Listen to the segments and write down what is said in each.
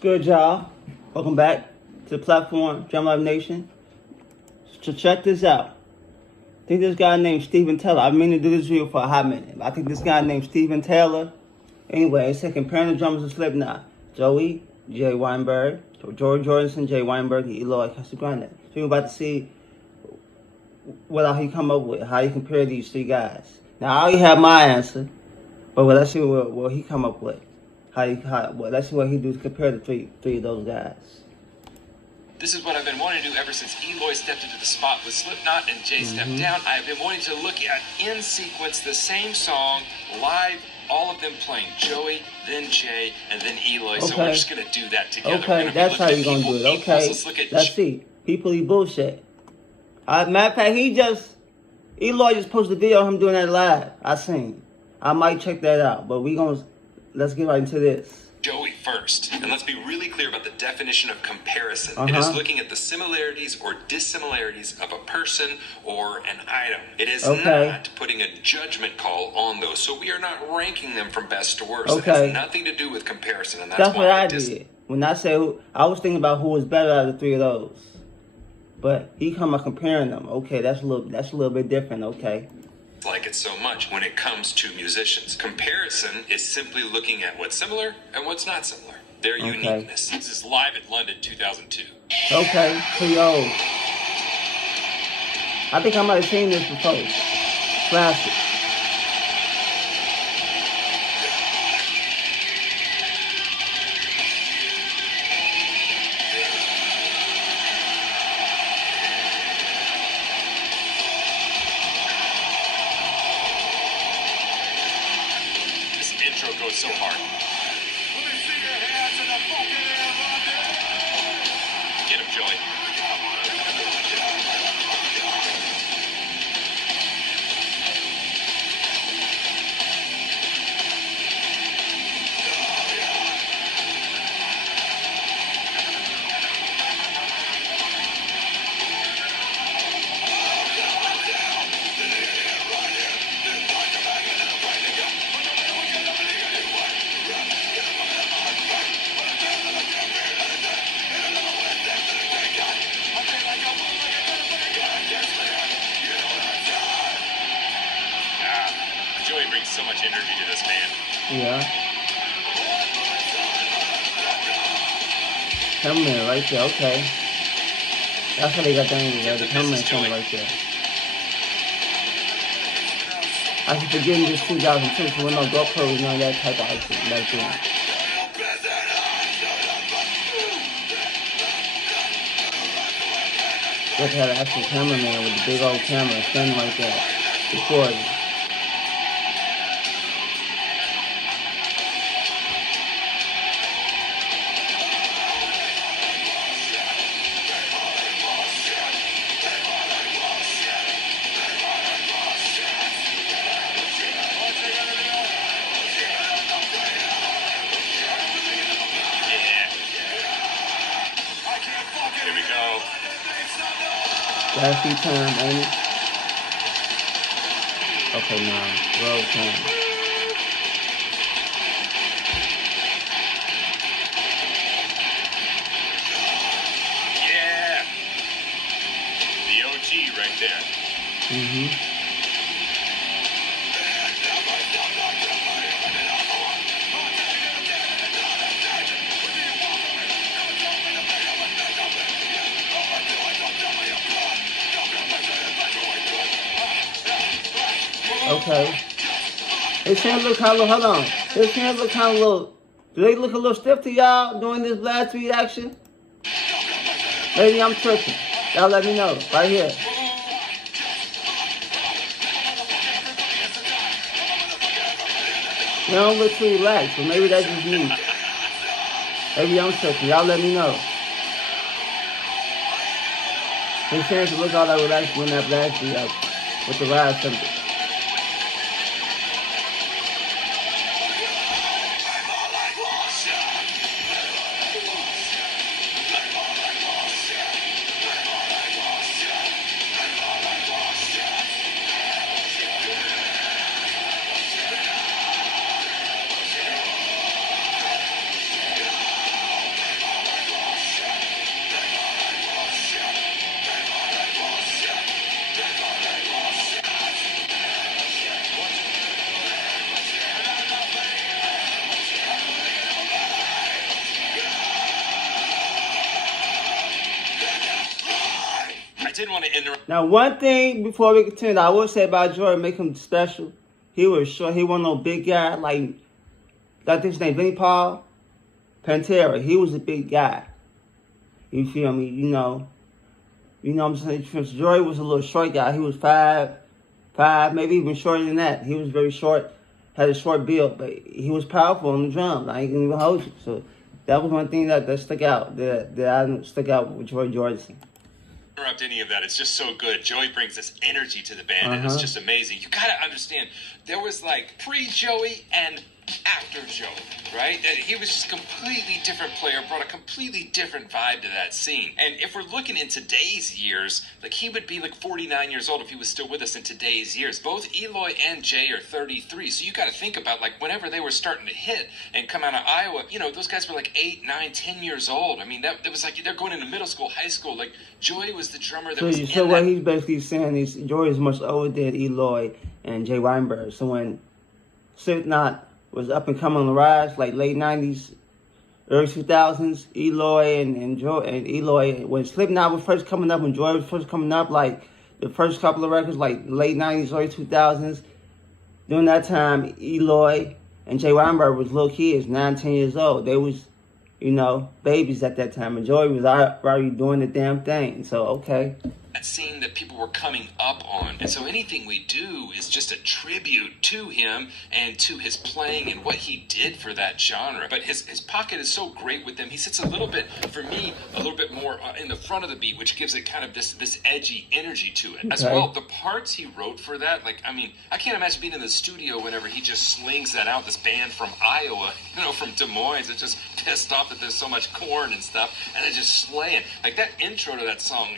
Good, y'all. Welcome back to the platform, drumlyfenation. So check this out. I think this guy named Steven Taylor. I've been meaning to do this video for a hot minute. I think this guy named Steven Taylor. Anyway, it's comparing the drummers of Slipknot. Joey, Jay Weinberg, George Jorgensen, Jay Weinberg, and Eloy Slipknot. So we're about to see what he come up with, how he compare these three guys. Now, I already have my answer, but let's see what he come up with. Let's see what he do to compare the three of those guys. This is what I've been wanting to do ever since Eloy stepped into the spot with Slipknot and Jay stepped down. I've been wanting to look at, in sequence, the same song, live, all of them playing. Joey, then Jay, and then Eloy. Okay. So we're just going to do that together. Okay, that's how you're going to do it. Okay, let's see. People, he bullshit. Matter of fact, Eloy just posted a video of him doing that live. I seen. I might check that out, but let's get right into this. Joey first, and let's be really clear about the definition of comparison. It is looking at the similarities or dissimilarities of a person or an item. It is not putting a judgment call on those, so we are not ranking them from best to worst. It has nothing to do with comparison, and that's what I did. When I say I was thinking about who was better out of the three of those, but he come up comparing them. Okay, that's a little bit different. Okay. Like it so much when it comes to musicians. Comparison is simply looking at what's similar and what's not similar. Their uniqueness. This is live at London 2002. Okay, Cleo. I think I might have seen this before. Classic. Intro goes so hard. Get him, Joey. Joey brings so much energy to this band. Yeah. Cameraman right there, okay. That's how they got down there. The cameraman coming right there. I keep forgetting this 2002, so we're no GoPros, none of that type of action back then. Just had an actual cameraman with a big old camera standing right there, recording. Here we go. Last few time, ain't it? Okay, now, roll time. Yeah. The OG right there. Okay. His hands look kind of, hold on. His hands look kind of little, do they look a little stiff to y'all doing this blast reaction? Maybe I'm tripping. Y'all let me know, right here. They don't look too relaxed, but maybe that's just me. Maybe I'm tripping. Y'all let me know. His hands look all that relaxed when that blast reaction with the ride symbol. did want to interrupt. Now, one thing before we continue, I will say about Jordan, make him special. He was short. He wasn't no big guy like think his name, Vinnie Paul Pantera. He was a big guy. You feel me? You know what I'm saying? Jordan was a little short guy. He was 5'5", maybe even shorter than that. He was very short, had a short build, but he was powerful on the drums. I ain't gonna even hold you. So that was one thing that stuck out. That I stuck out with Joey Jordison. Interrupt any of that. It's just so good. Joey brings this energy to the band, and it's just amazing. You gotta understand, there was like pre-Joey and after Joey, right? He was just a completely different player, brought a completely different vibe to that scene. And if we're looking in today's years, like he would be like 49 years old if he was still with us in today's years. Both Eloy and Jay are 33. So you got to think about like whenever they were starting to hit and come out of Iowa, you know, those guys were like 8, 9, 10 years old. I mean, that was like they're going into middle school, high school. Like Joey was the drummer that was in so what he's basically saying is Joey is much older than Eloy and Jay Weinberg. So when Slipknot was up and coming on the rise, like late 90s, early 2000s, Eloy and Eloy, when Slipknot was first coming up, when Joy was first coming up, like the first couple of records, like late 90s, early 2000s, during that time, Eloy and Jay Weinberg was little kids, 9, 10 years old. They was, you know, babies at that time, and Joy was already doing the damn thing, so okay. That scene that people were coming up on. And so anything we do is just a tribute to him and to his playing and what he did for that genre. But his pocket is so great with them. He sits a little bit, for me, a little bit more in the front of the beat, which gives it kind of this edgy energy to it. Okay. As well, the parts he wrote for that, like, I mean, I can't imagine being in the studio whenever he just slings that out. This band from Iowa, you know, from Des Moines, it's just pissed off that there's so much corn and stuff, and they're just slaying. Like, that intro to that song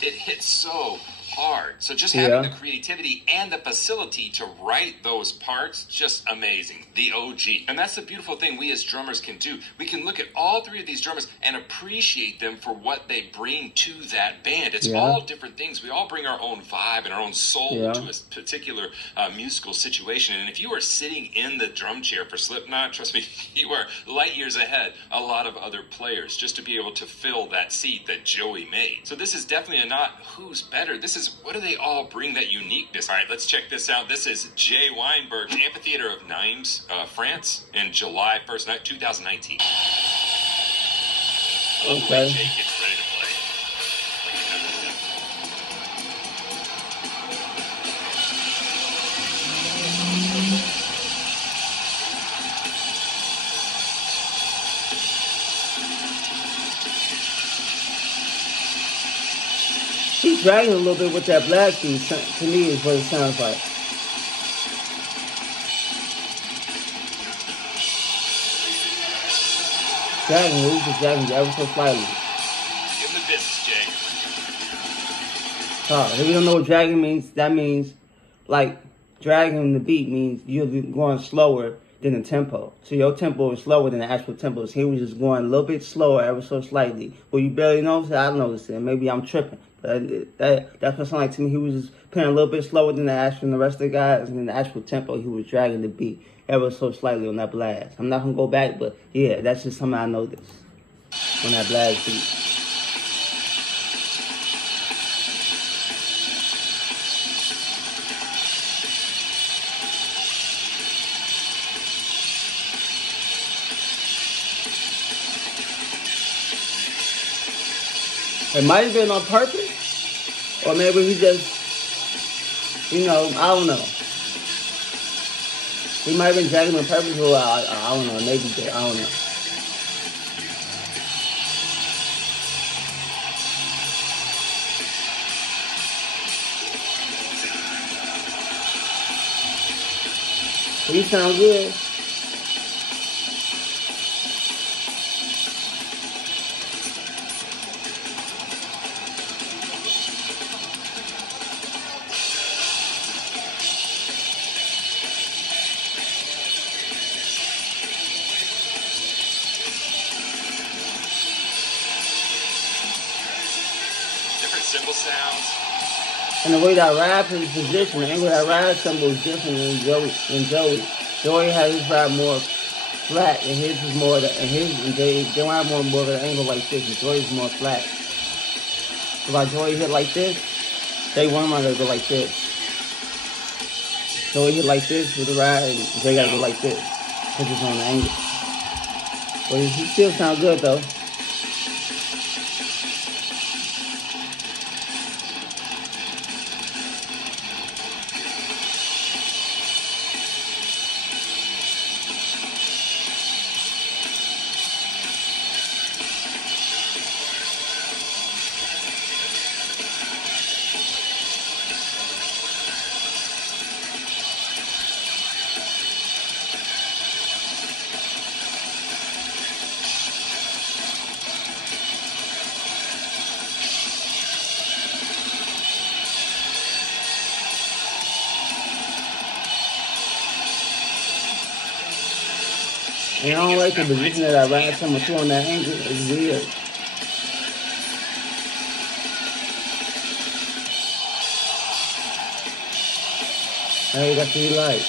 it hits so hard. So just having the creativity and the facility to write those parts, just amazing. The OG. And that's the beautiful thing we as drummers can do. We can look at all three of these drummers and appreciate them for what they bring to that band. It's all different things. We all bring our own vibe and our own soul to a particular musical situation. And if you are sitting in the drum chair for Slipknot, trust me, you are light years ahead a lot of other players just to be able to fill that seat that Joey made. So this is definitely not who's better. This is what do they all bring, that uniqueness. All right, let's check this out. This is Jay Weinberg, Amphitheater of Nimes, France, in July 1st night, 2019. Okay. Jay gets ready to play. He's dragging a little bit with that black dude, to me, is what it sounds like. He's just dragging ever so slightly. Give him the business, Jay. If you don't know what dragging means, that means, like, dragging the beat means you're going slower than the tempo. So your tempo is slower than the actual tempo. So he was just going a little bit slower, ever so slightly. Well, you barely notice it. I noticed it. Maybe I'm tripping. But that's what it sounded like to me. He was just playing a little bit slower than the rest of the guys, and in the actual tempo, he was dragging the beat ever so slightly on that blast. I'm not gonna go back, but yeah, that's just something I noticed on that blast beat. It might have been on purpose, or maybe he just, you know, I don't know. He might have been dragging on purpose, or I don't know, maybe, I don't know. But he sound good. Cymbal sounds. And the way that rap is positioned, the angle that rap cymbal is different than Joey. Joey has his rap more flat, and his is more, and Jay have more of an angle like this, and Joey's more flat. If I Joey hit like this, Jay one gotta go like this. Joey hit like this with the ride, and Jay gotta go like this. Put this on the angle. But he still sound good though. And I don't like the position that I ride someone through on that angle. It's weird. Hey, that's what you like.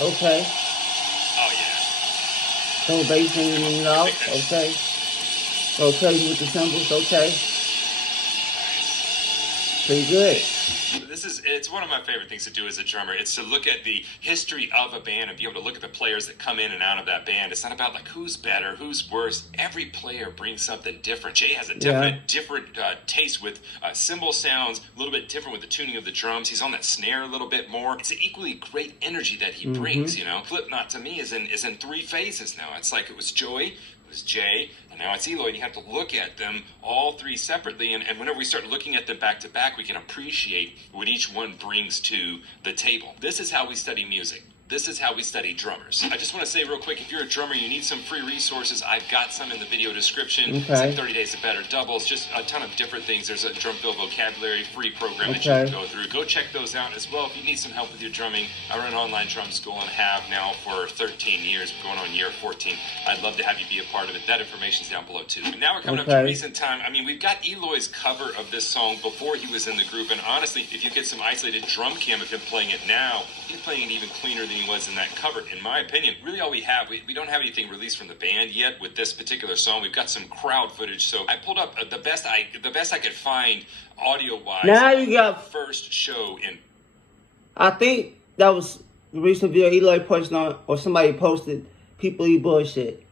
Okay. Oh, yeah. No bass in it off. Okay. Okay with the cymbals. Okay. Pretty good. It's one of my favorite things to do as a drummer. It's to look at the history of a band and be able to look at the players that come in and out of that band. It's not about like who's better, who's worse. Every player brings something different. Jay has a different taste with cymbal sounds, a little bit different with the tuning of the drums. He's on that snare a little bit more. It's an equally great energy that he brings, you know. Slipknot to me is in three phases now. It's like it was Joey, it was Jay, and now it's Eloy. You have to look at them all three separately, and whenever we start looking at them back to back, we can appreciate what each one brings to the table. This is how we study music. This is how we study drummers. I just want to say real quick, if you're a drummer, you need some free resources. I've got some in the video description. It's like 30 Days to Better Doubles, just a ton of different things. There's a drum fill vocabulary free program that you can go through. Go check those out as well. If you need some help with your drumming, I run an online drum school and have now for 13 years, going on year 14. I'd love to have you be a part of it. That information's down below too. And now we're coming up to recent time. I mean, we've got Eloy's cover of this song before he was in the group, and honestly, if you get some isolated drum cam of him playing it now, he's playing it even cleaner than he was in that cover, in my opinion. Really all we have, we don't have anything released from the band yet with this particular song. We've got some crowd footage, so I pulled up the best I could find audio-wise. Now you got first show in. I think that was the recent video Eloy posted on, or somebody posted, People Eat Bullshit,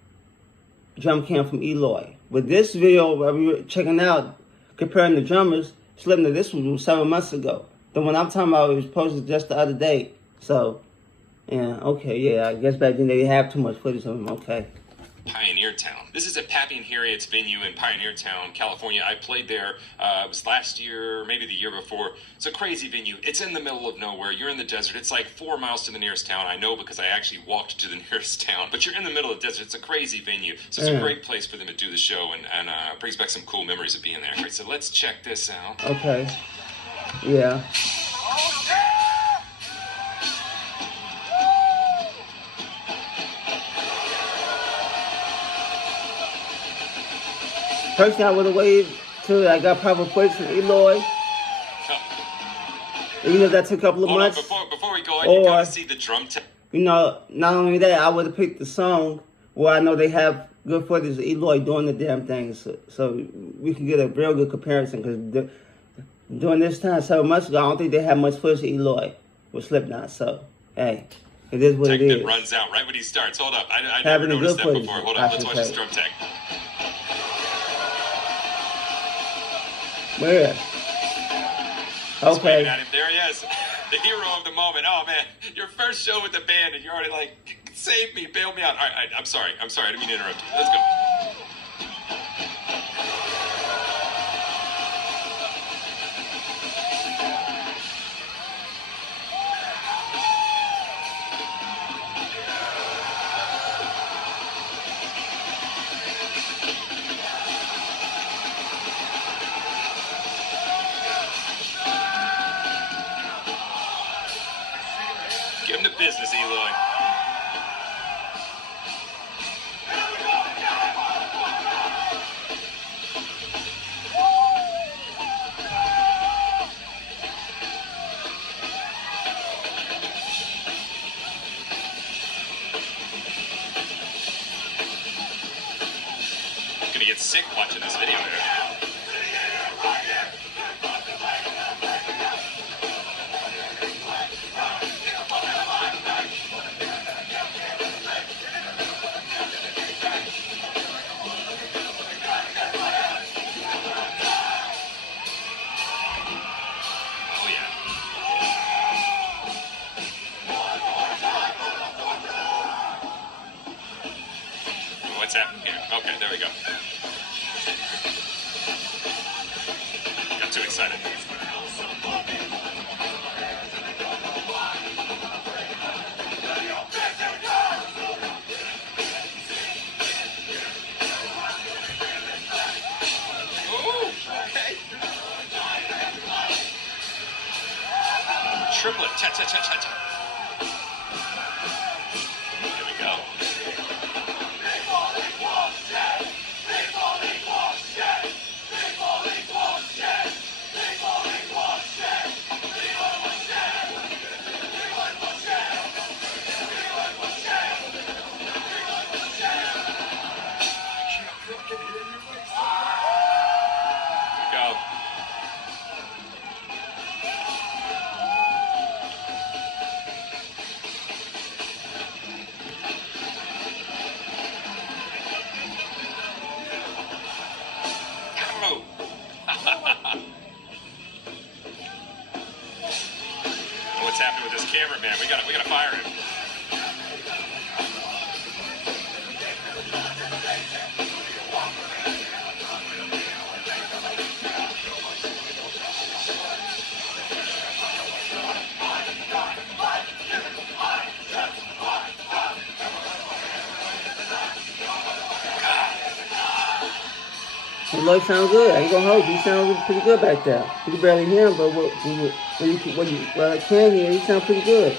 drum cam from Eloy. With this video we were checking out, comparing the drummers, Slipknot, this was 7 months ago. The one I'm talking about was posted just the other day. So, yeah, okay, yeah, I guess back then they didn't have too much footage of them, okay. Pioneer Town. This is at Pappy and Harriet's venue in Pioneer Town, California. I played there, it was last year, maybe the year before. It's a crazy venue. It's in the middle of nowhere. You're in the desert. It's like 4 miles to the nearest town. I know because I actually walked to the nearest town. But you're in the middle of the desert. It's a crazy venue. So it's a great place for them to do the show and brings back some cool memories of being there. All right, so let's check this out. Okay. Yeah. Personally, I would have waited till I got proper footage from Eloy. Even if that took a couple of months. Before we go on, you gotta see the drum tech. You know, not only that, I would have picked the song where I know they have good footage of Eloy doing the damn thing, so we can get a real good comparison. Because during this time, 7 months ago, I don't think they had much footage of Eloy with Slipknot. So, hey, it is what it is. That runs out right when he starts. Hold up, I never noticed that before. Hold up, let's watch this drum tech. Where? Okay. There he is. The hero of the moment. Oh, man. Your first show with the band, and you're already like, save me, bail me out. All right, I'm sorry. I didn't mean to interrupt you. Let's go. business, Eloy. I'm gonna get sick watching this video here. What's happening here? Okay, there we go. Got too excited. Ooh, okay. Triplet, cha-cha-cha-cha-cha. Here we go. What's happening with this cameraman? We gotta fire him. Eloy sounds good. I ain't gonna hold you. He sounds pretty good back there. You can barely hear him, but what I can hear, he sounds pretty good.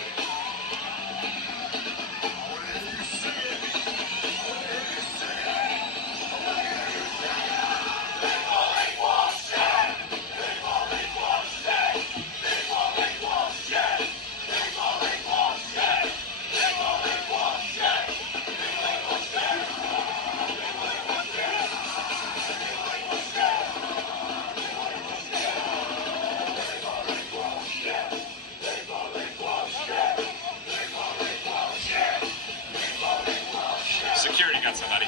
Security got somebody.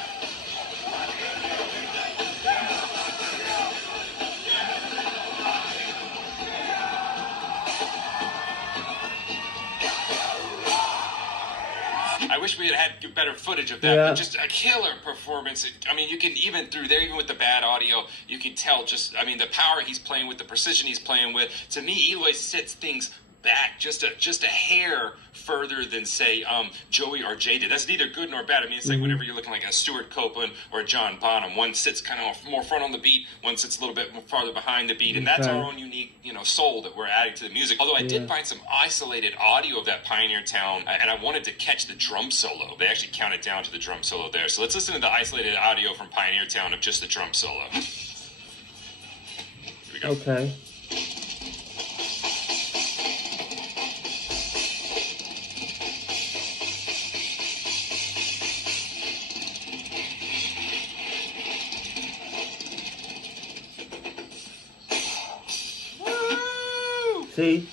I wish we had better footage of that, but just a killer performance. I mean, you can even through there, even with the bad audio, you can tell just, I mean, the power he's playing with, the precision he's playing with. To me, Eloy sits things back just a hair further than say Joey or Jay did. That's neither good nor bad. I mean, it's like whenever you're looking like a Stuart Copeland or a John Bonham, one sits kind of more front on the beat, one sits a little bit more farther behind the beat, and that's our own unique, soul that we're adding to the music. Although I did find some isolated audio of that Pioneer Town, and I wanted to catch the drum solo. They actually counted down to the drum solo there. So let's listen to the isolated audio from Pioneer Town of just the drum solo. Here we go. Okay. See?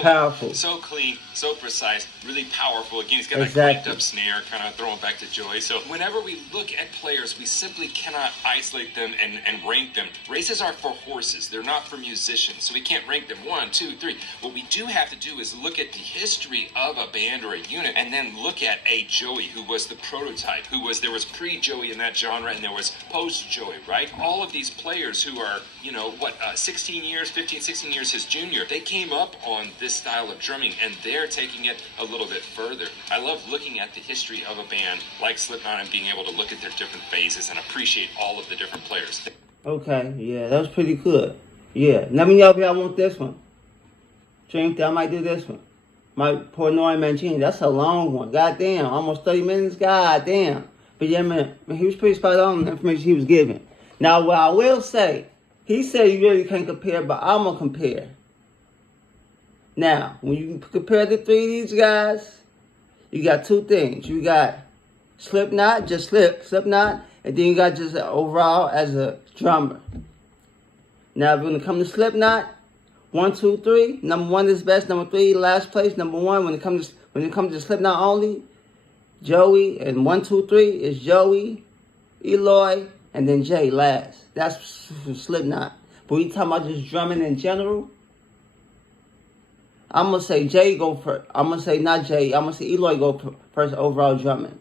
Powerful. So clean, so precise, really powerful. Again, he's got that cranked up snare, kind of throwing back to Joey. So whenever we look at players, we simply cannot isolate them and rank them. Races are for horses. They're not for musicians. So we can't rank them 1, 2, 3. What we do have to do is look at the history of a band or a unit and then look at a Joey who was the prototype, there was pre-Joey in that genre and there was post-Joey, right? All of these players who are, 16 years, 15, 16 years his junior, they came up on this style of drumming and they're taking it a little bit further. I love looking at the history of a band like Slipknot and being able to look at their different phases and appreciate all of the different players. Okay, yeah, that was pretty good. Yeah, let me know if y'all want this one. Drink, I might do this one. My poor Noy Mancini. That's a long one. Goddamn. Almost 30 minutes. Goddamn. But yeah, man, he was pretty spot on the information he was giving. Now, what I will say, he said you really can't compare, but I'm going to compare. Now, when you compare the three of these guys, you got two things. You got Slipknot, just Slipknot, and then you got just overall as a drummer. Now, when it comes to Slipknot, 1, 2, 3. Number 1 is best. Number 3, last place. Number 1, when it comes to Slipknot only, Joey, and 1, 2, 3 is Joey, Eloy, and then Jay last. That's Slipknot. But we talking about just drumming in general. I'm gonna say Jay go first. I'm gonna say not Jay. I'm gonna say Eloy go first overall drumming.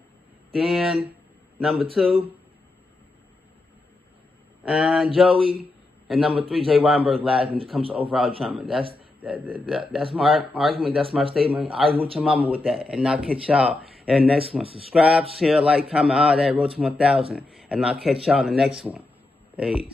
Then number 2, and Joey. And number 3, Jay Weinberg last when it comes to overall drumming. That's my argument. That's my statement. Argue with your mama with that. And I'll catch y'all in the next one. Subscribe, share, like, comment, all that. Road to 1,000. And I'll catch y'all in the next one. Peace.